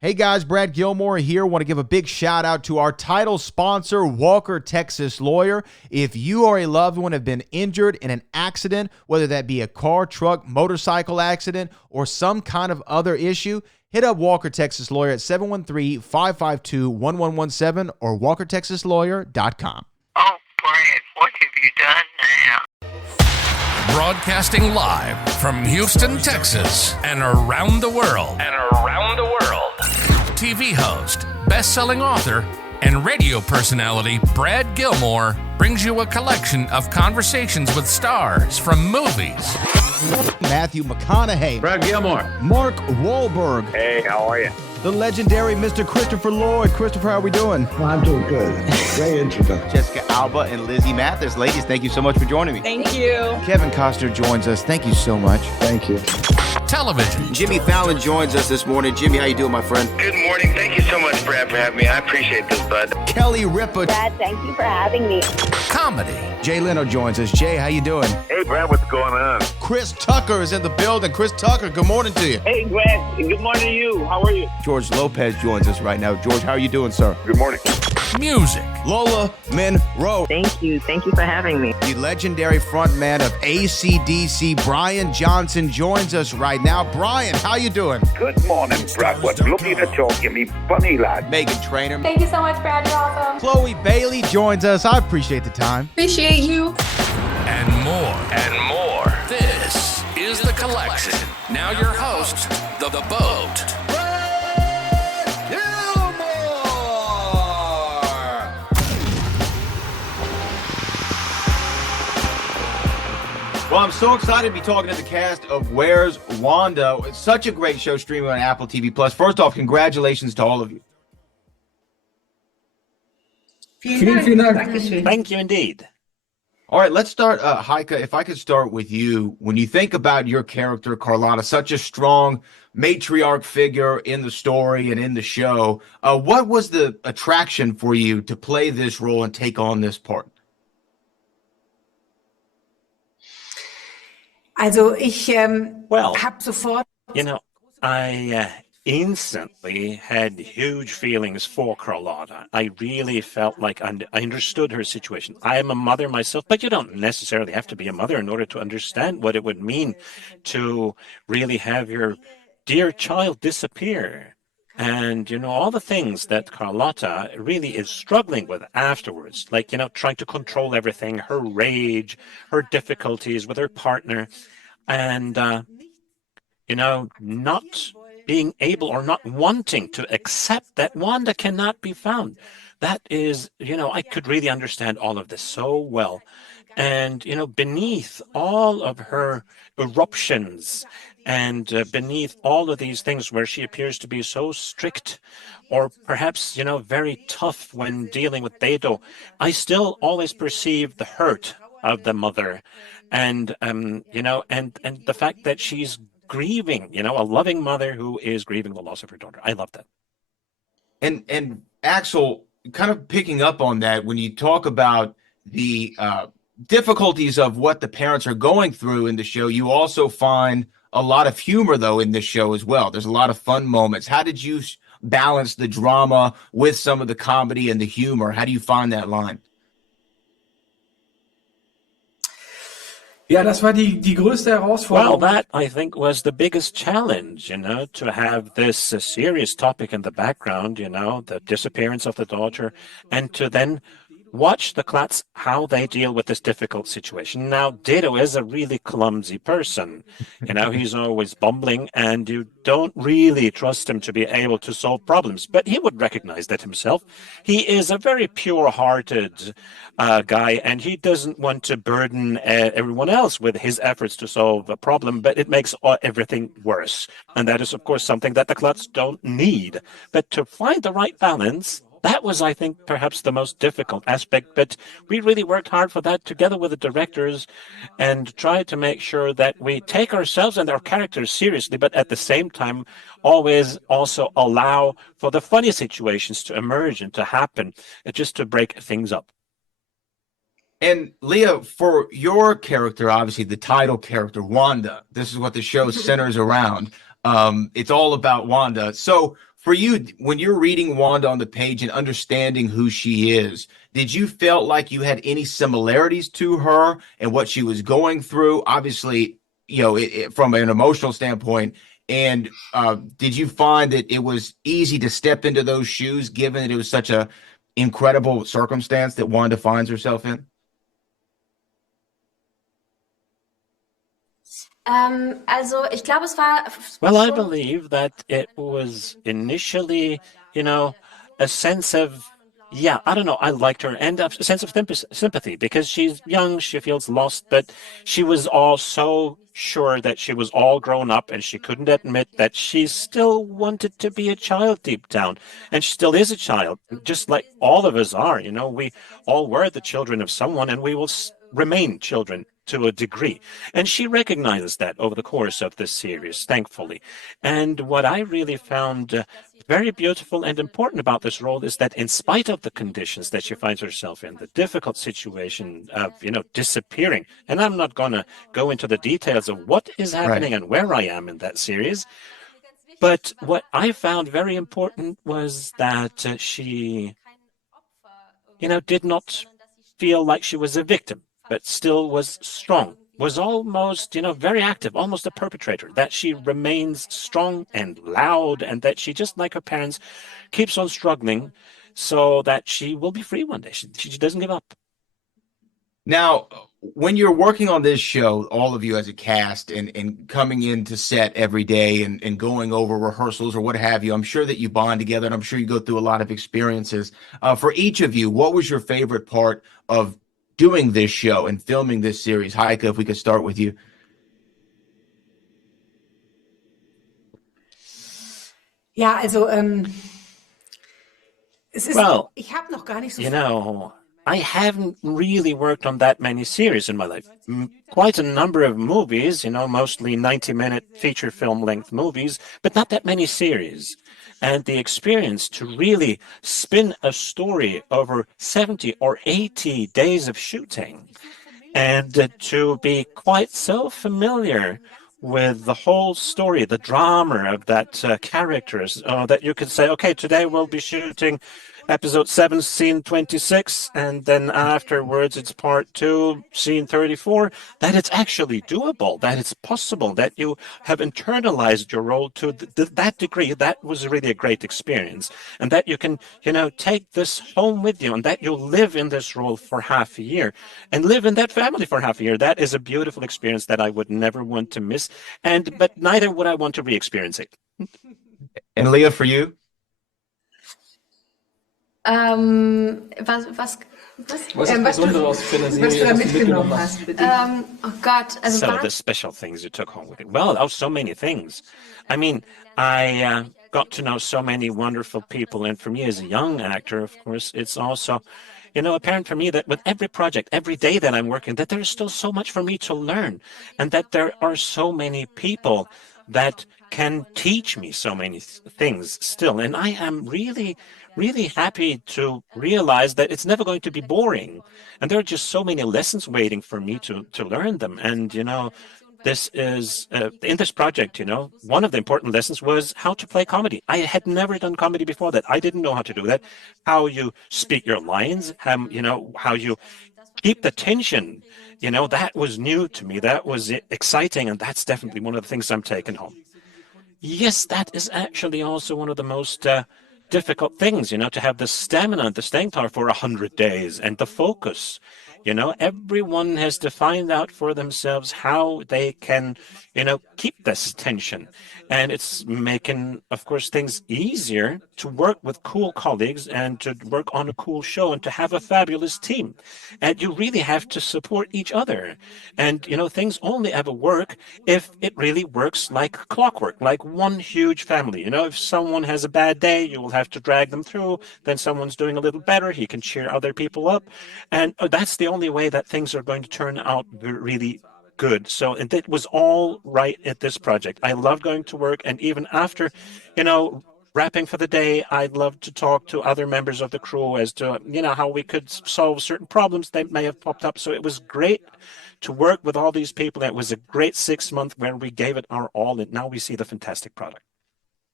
Hey guys, Brad Gilmore here. Want to give a big shout out to our title sponsor, Walker Texas Lawyer. If you or a loved one have been injured in an accident, whether that be a car, truck, motorcycle accident, or some kind of other issue, hit up Walker Texas Lawyer at 713-552-1117 or walkertexaslawyer.com. Oh, Brad, what have you done now? Broadcasting live from Houston, Texas, and around the world. TV host, best-selling author, and radio personality Brad Gilmore brings you a collection of conversations with stars from movies. Matthew McConaughey. Brad Gilmore. Mark Wahlberg. Hey, how are you? The legendary Mr. Christopher Lloyd. Christopher, how are we doing? Well, I'm doing good. Great introduction. Jessica Alba and Lizzie Mathers. Ladies, thank you so much for joining me. Thank you. Kevin Costner joins us. Thank you so much. Thank you. Television. Jimmy Fallon joins us this morning. Jimmy, how you doing, my friend? Good morning. Thank you so much, Brad, for having me. I appreciate this, bud. Kelly Ripa. Brad, thank you for having me. Comedy. Jay Leno joins us. Jay, how you doing? Hey, Brad, what's going on? Chris Tucker is in the building. Chris Tucker, good morning to you. Hey, Brad. Good morning to you. How are you? George Lopez joins us right now. George, how are you doing, sir? Good morning. Music. Lola Monroe. Thank you. Thank you for having me. The legendary frontman of AC/DC, Brian Johnson, joins us right now. Brian, how you doing? Good morning, Brad. What lovely to talk to me, funny lad. Megan Trainor. Thank you so much, Brad. You're awesome. Chloe Bailey joins us. I appreciate the time. Appreciate you. And more. This is The Collection. Now your host, The Boat. Well, I'm so excited to be talking to the cast of Where's Wanda. It's such a great show streaming on Apple TV+. First off, congratulations to all of you. Vielen Dank. Thank you indeed. All right, let's start. Heike, if I could start with you. When you think about your character, Carlotta, such a strong matriarch figure in the story and in the show, what was the attraction for you to play this role and take on this part? Also ich Well, habe sofort. I instantly had huge feelings for Carlotta. I really felt like I understood her situation. I am a mother myself, but you don't necessarily have to be a mother in order to understand what it would mean to really have your dear child disappear. And, all the things that Carlotta really is struggling with afterwards, like, trying to control everything, her rage, her difficulties with her partner, and, not being able or not wanting to accept that Wanda cannot be found. That is, I could really understand all of this so well. And, beneath all of her eruptions and beneath all of these things where she appears to be so strict or perhaps, very tough when dealing with Dedo, I still always perceive the hurt of the mother and, and the fact that she's grieving, a loving mother who is grieving the loss of her daughter. I love that. And Axel, kind of picking up on that, when you talk about the difficulties of what the parents are going through in the show, you also find a lot of humor, though, in this show as well. There's a lot of fun moments. How did you balance the drama with some of the comedy and the humor? How do you find that line? Ja, das war die größte Herausforderung. Well, that, I think, was the biggest challenge, to have this serious topic in the background, the disappearance of the daughter, and to then watch the Klats, how they deal with this difficult situation. Now, Dedo is a really clumsy person. He's always bumbling, and you don't really trust him to be able to solve problems. But he would recognize that himself. He is a very pure-hearted guy, and he doesn't want to burden everyone else with his efforts to solve a problem, but it makes everything worse. And that is, of course, something that the Klats don't need. But to find the right balance, that was, I think, perhaps the most difficult aspect, but we really worked hard for that together with the directors and tried to make sure that we take ourselves and our characters seriously, but at the same time, always also allow for the funny situations to emerge and to happen, just to break things up. And Leah, for your character, obviously the title character, Wanda, this is what the show centers around. It's all about Wanda. So For you, when you're reading Wanda on the page and understanding who she is, did you felt like you had any similarities to her and what she was going through? Obviously, from an emotional standpoint. And did you find that it was easy to step into those shoes, given that it was such a incredible circumstance that Wanda finds herself in? Also, ich glaube, es war. Well, I believe that it was initially, a sense of, I don't know, I liked her, and a sense of sympathy, because she's young, she feels lost, but she was all so sure that she was all grown up, and she couldn't admit that she still wanted to be a child deep down, and she still is a child, just like all of us are. We all were the children of someone, and we will remain children to a degree. And she recognizes that over the course of this series, thankfully. And what I really found very beautiful and important about this role is that in spite of the conditions that she finds herself in, the difficult situation of, disappearing, and I'm not going to go into the details of what is happening and where I am in that series, but what I found very important was that she, did not feel like she was a victim, but still was strong, was almost, very active, almost a perpetrator, that she remains strong and loud, and that she, just like her parents, keeps on struggling so that she will be free one day. She doesn't give up. Now, when you're working on this show, all of you as a cast and coming into set every day and going over rehearsals or what have you, I'm sure that you bond together, and I'm sure you go through a lot of experiences. For each of you, what was your favorite part of doing this show and filming this series? Heike, if we could start with you. Ja, also es ist, well, ich habe noch gar nicht so I haven't really worked on that many series in my life. Quite a number of movies, mostly 90-minute feature film length movies, but not that many series. And the experience to really spin a story over 70 or 80 days of shooting, and to be quite so familiar with the whole story, the drama of that characters, that you could say, okay, today we'll be shooting episode 7, scene 26, and then afterwards it's part 2, scene 34, that it's actually doable, that it's possible, that you have internalized your role to that degree. That was really a great experience, and that you can, take this home with you, and that you'll live in this role for half a year and live in that family for half a year. That is a beautiful experience that I would never want to miss, but neither would I want to re-experience it. And Leah, for you? Was Was ist Besonderes für eine Serie, was du da was du mitgenommen mitgenommen hast, hast? bitte. oh Gott, also So the special things you took home with you. Well, so many things. I mean, I got to know so many wonderful people. And for me as a young actor, of course, it's also, apparent for me that with every project, every day that I'm working, that there's still so much for me to learn, and that there are so many people that can teach me so many things still. And I am really, really happy to realize that it's never going to be boring. And there are just so many lessons waiting for me to learn them. And, this is, in this project, one of the important lessons was how to play comedy. I had never done comedy before that. I didn't know how to do that. How you speak your lines, how you keep the tension, that was new to me. That was exciting. And that's definitely one of the things I'm taking home. Yes, that is actually also one of the most difficult things, to have the stamina and the staying power for 100 days and the focus. Everyone has to find out for themselves how they can, keep this tension. And it's making, of course, things easier to work with cool colleagues and to work on a cool show and to have a fabulous team. And you really have to support each other. And, things only ever work if it really works like clockwork, like one huge family. If someone has a bad day, you will have to drag them through. Then someone's doing a little better. He can cheer other people up. And that's the only way that things are going to turn out really good. So it was all right at this project. I love going to work, and even after, wrapping for the day, I'd love to talk to other members of the crew as to, how we could solve certain problems that may have popped up. So it was great to work with all these people. It was a great 6 month where we gave it our all, and now we see the fantastic product.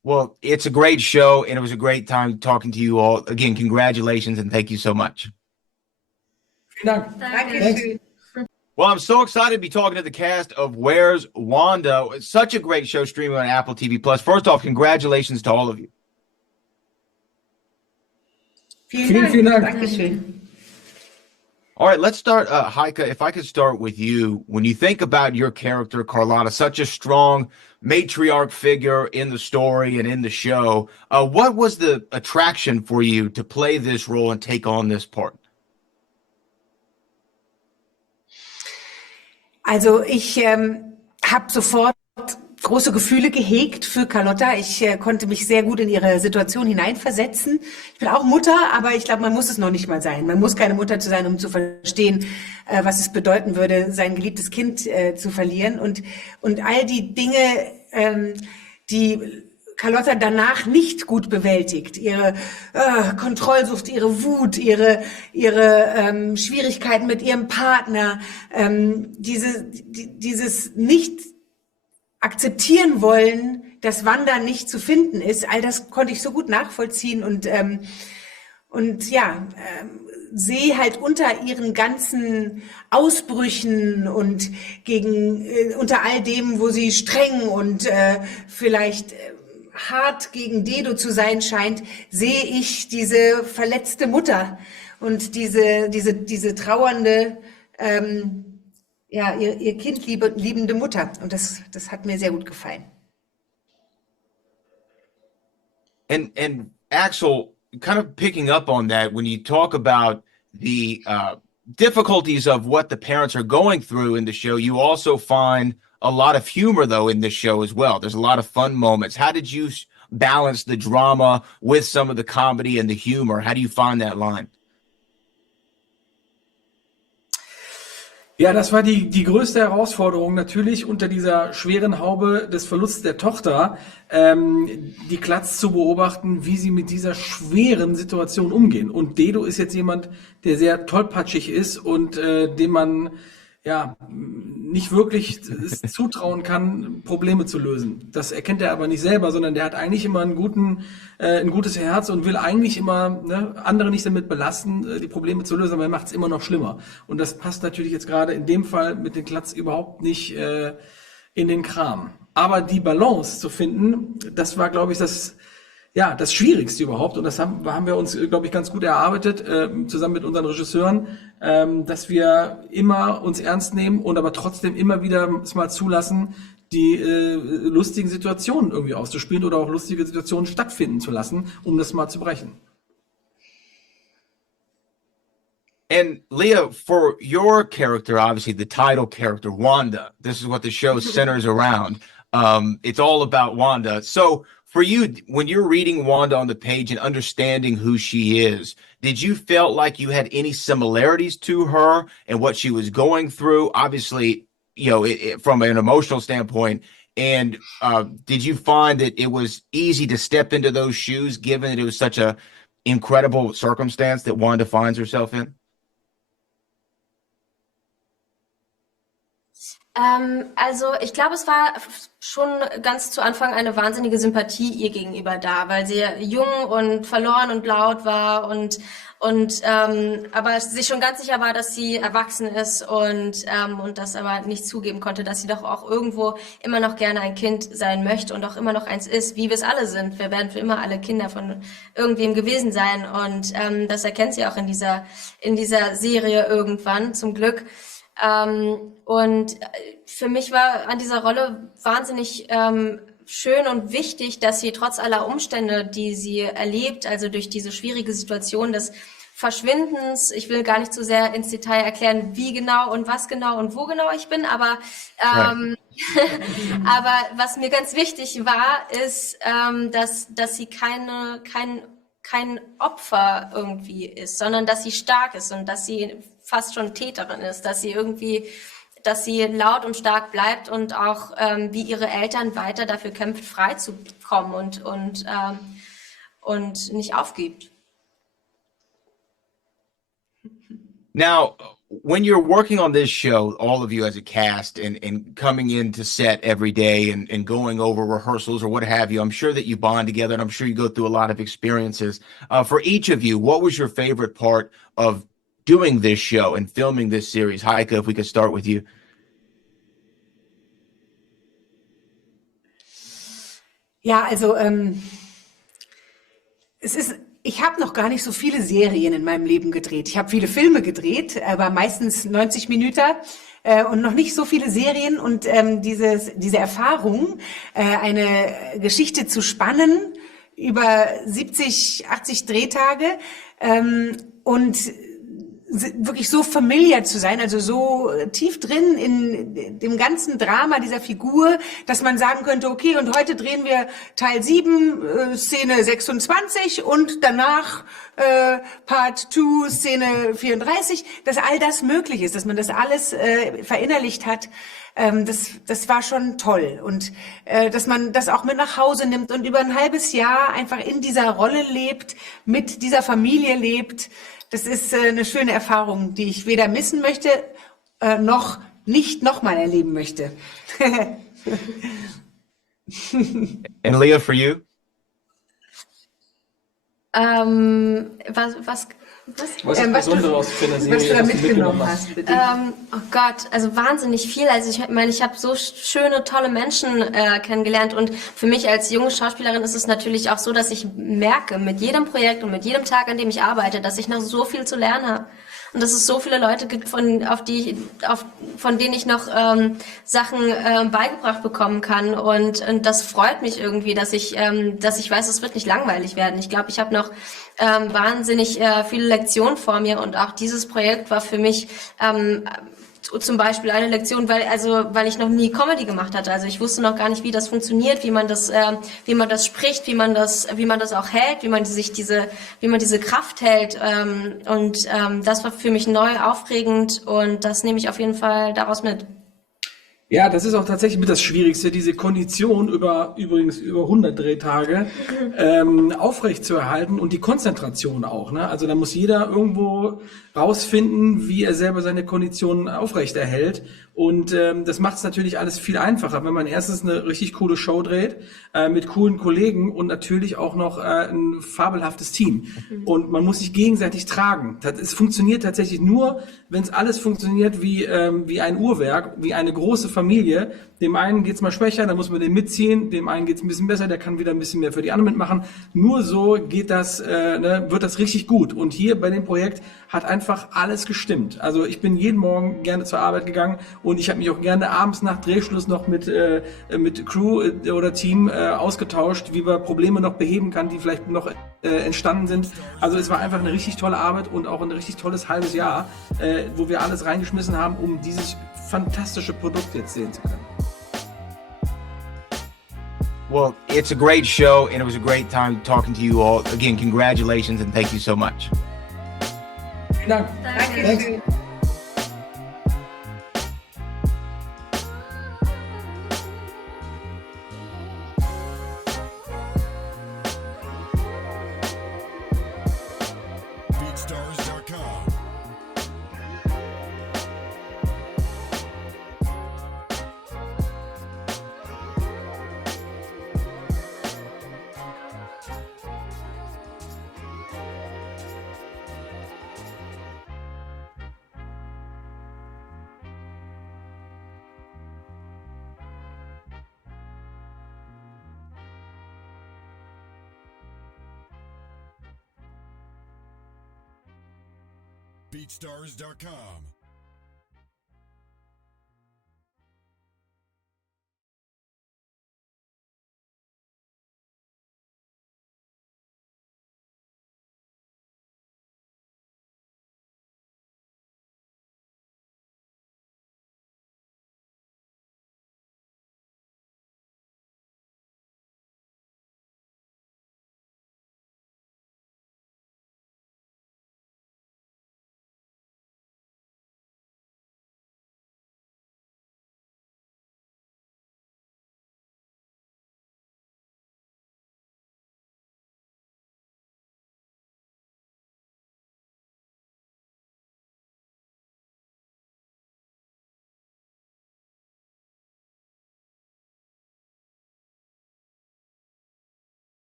Well, it's a great show, and it was a great time talking to you all. Again, congratulations, and thank you so much. Vielen Dank. Dankeschön. Well, I'm so excited to be talking to the cast of Where's Wanda? It's such a great show streaming on Apple TV+. First off, congratulations to all of you. Vielen Dank. Dankeschön. All right, let's start, Heike, if I could start with you. When you think about your character, Carlotta, such a strong matriarch figure in the story and in the show, what was the attraction for you to play this role and take on this part? Also ich habe sofort große Gefühle gehegt für Carlotta. Ich konnte mich sehr gut in ihre Situation hineinversetzen. Ich bin auch Mutter, aber ich glaube, man muss es noch nicht mal sein. Man muss keine Mutter zu sein, um zu verstehen, was es bedeuten würde, sein geliebtes Kind zu verlieren. Und all die Dinge, die Carlotta danach nicht gut bewältigt. Ihre Kontrollsucht, ihre Wut, ihre Schwierigkeiten mit ihrem Partner, dieses nicht akzeptieren wollen, dass Wanda nicht zu finden ist. All das konnte ich so gut nachvollziehen und sehe halt unter ihren ganzen Ausbrüchen und unter all dem, wo sie streng und vielleicht hart gegen Dedo zu sein scheint, sehe ich diese verletzte Mutter und diese trauernde, ihr Kind liebende Mutter. Und das hat mir sehr gut gefallen. And Axel, kind of picking up on that, when you talk about the difficulties of what the parents are going through in the show, you also find a lot of humor, though, in this show as well. There's a lot of fun moments. How did you balance the drama with some of the comedy and the humor? How do you find that line? Ja, das war die größte Herausforderung natürlich unter dieser schweren Haube des Verlusts der Tochter, die Klatz zu beobachten, wie sie mit dieser schweren Situation umgehen. Und Dedo ist jetzt jemand, der sehr tollpatschig ist und dem man nicht wirklich zutrauen kann, Probleme zu lösen. Das erkennt er aber nicht selber, sondern der hat eigentlich immer ein gutes Herz und will eigentlich immer andere nicht damit belasten, die Probleme zu lösen, aber er macht es immer noch schlimmer. Und das passt natürlich jetzt gerade in dem Fall mit den Klatz überhaupt nicht in den Kram. Aber die Balance zu finden, das war, glaube ich, das Schwierigste überhaupt. Und das haben wir uns, glaube ich, ganz gut erarbeitet, zusammen mit unseren Regisseuren, dass wir immer uns ernst nehmen und aber trotzdem immer wieder es mal zulassen, die lustigen Situationen irgendwie auszuspielen oder auch lustige Situationen stattfinden zu lassen, um das mal zu brechen. And Leah, for your character, obviously the title character, Wanda, this is what the show centers around. It's all about Wanda. So for you, when you're reading Wanda on the page and understanding who she is, did you felt like you had any similarities to her and what she was going through? Obviously, from an emotional standpoint. And did you find that it was easy to step into those shoes, given that it was such a incredible circumstance that Wanda finds herself in? Also ich glaube, es war schon ganz zu Anfang eine wahnsinnige Sympathie ihr gegenüber da, weil sie jung und verloren und laut war und aber sich schon ganz sicher war, dass sie erwachsen ist und das aber nicht zugeben konnte, dass sie doch auch irgendwo immer noch gerne ein Kind sein möchte und auch immer noch eins ist, wie wir es alle sind. Wir werden für immer alle Kinder von irgendwem gewesen sein und das erkennt sie auch in dieser Serie irgendwann, zum Glück. Und für mich war an dieser Rolle wahnsinnig schön und wichtig, dass sie trotz aller Umstände, die sie erlebt, also durch diese schwierige Situation des Verschwindens, ich will gar nicht zu sehr ins Detail erklären, wie genau und was genau und wo genau ich bin, aber aber was mir ganz wichtig war, ist, dass sie kein Opfer irgendwie ist, sondern dass sie stark ist und dass sie fast schon Täterin ist, dass sie laut und stark bleibt und auch wie ihre Eltern weiter dafür kämpft, frei zu kommen und nicht aufgibt. Now, when you're working on this show, all of you as a cast and coming into set every day and going over rehearsals or what have you, I'm sure that you bond together and I'm sure you go through a lot of experiences. For each of you, what was your favorite part of doing this show and filming this series? Heike, if we could start with you. Ja, also ich habe noch gar nicht so viele Serien in meinem Leben gedreht. Ich habe viele Filme gedreht, aber meistens 90 Minuten und noch nicht so viele Serien. Und diese Erfahrung, eine Geschichte zu spannen über 70, 80 Drehtage und wirklich so familiar zu sein, also so tief drin in dem ganzen Drama dieser Figur, dass man sagen könnte, okay, und heute drehen wir Teil 7, Szene 26 und danach Part 2, Szene 34, dass all das möglich ist, dass man das alles verinnerlicht hat. Das war schon toll. Und dass man das auch mit nach Hause nimmt und über ein halbes Jahr einfach in dieser Rolle lebt, mit dieser Familie lebt. Das ist eine schöne Erfahrung, die ich weder missen möchte, noch nicht nochmal erleben möchte. And Leah, for you? Was Besonderes für eine Serie, was du da mitgenommen hast, bitte. Oh Gott, also wahnsinnig viel. Also ich meine, ich habe so schöne, tolle Menschen kennengelernt und für mich als junge Schauspielerin ist es natürlich auch so, dass ich merke, mit jedem Projekt und mit jedem Tag, an dem ich arbeite, dass ich noch so viel zu lernen habe. Und dass es so viele Leute gibt, von denen ich noch Sachen beigebracht bekommen kann. Und das freut mich irgendwie, dass ich weiß, es wird nicht langweilig werden. Ich glaube, ich habe noch wahnsinnig viele Lektionen vor mir. Und auch dieses Projekt war für mich zum Beispiel eine Lektion, weil ich noch nie Comedy gemacht hatte. Also ich wusste noch gar nicht, wie das funktioniert, wie man das spricht, wie man das auch hält, wie man diese Kraft hält. Das war für mich neu, aufregend und das nehme ich auf jeden Fall daraus mit. Ja, das ist auch tatsächlich mit das Schwierigste, diese Kondition übrigens über 100 Drehtage aufrecht zu erhalten und die Konzentration auch. Ne? Also da muss jeder irgendwo rausfinden, wie er selber seine Konditionen aufrecht erhält. Und das macht es natürlich alles viel einfacher, wenn man erstens eine richtig coole Show dreht, mit coolen Kollegen und natürlich auch noch ein fabelhaftes Team. Und man muss sich gegenseitig tragen. Es funktioniert tatsächlich nur, wenn es alles funktioniert wie ein Uhrwerk, wie eine große Familie. Dem einen geht's mal schwächer, da muss man den mitziehen. Dem einen geht's ein bisschen besser, der kann wieder ein bisschen mehr für die anderen mitmachen. Nur so geht das, wird das richtig gut. Und hier bei dem Projekt hat einfach alles gestimmt. Also ich bin jeden Morgen gerne zur Arbeit gegangen und ich habe mich auch gerne abends nach Drehschluss noch mit Crew oder Team ausgetauscht, wie wir Probleme noch beheben kann, die vielleicht noch entstanden sind. Also es war einfach eine richtig tolle Arbeit und auch ein richtig tolles halbes Jahr, wo wir alles reingeschmissen haben, um dieses fantastische Produkt jetzt sehen zu können. Well, it's a great show and it was a great time talking to you all. Again, congratulations and thank you so much. Vielen Dank. Danke. BeatStars.com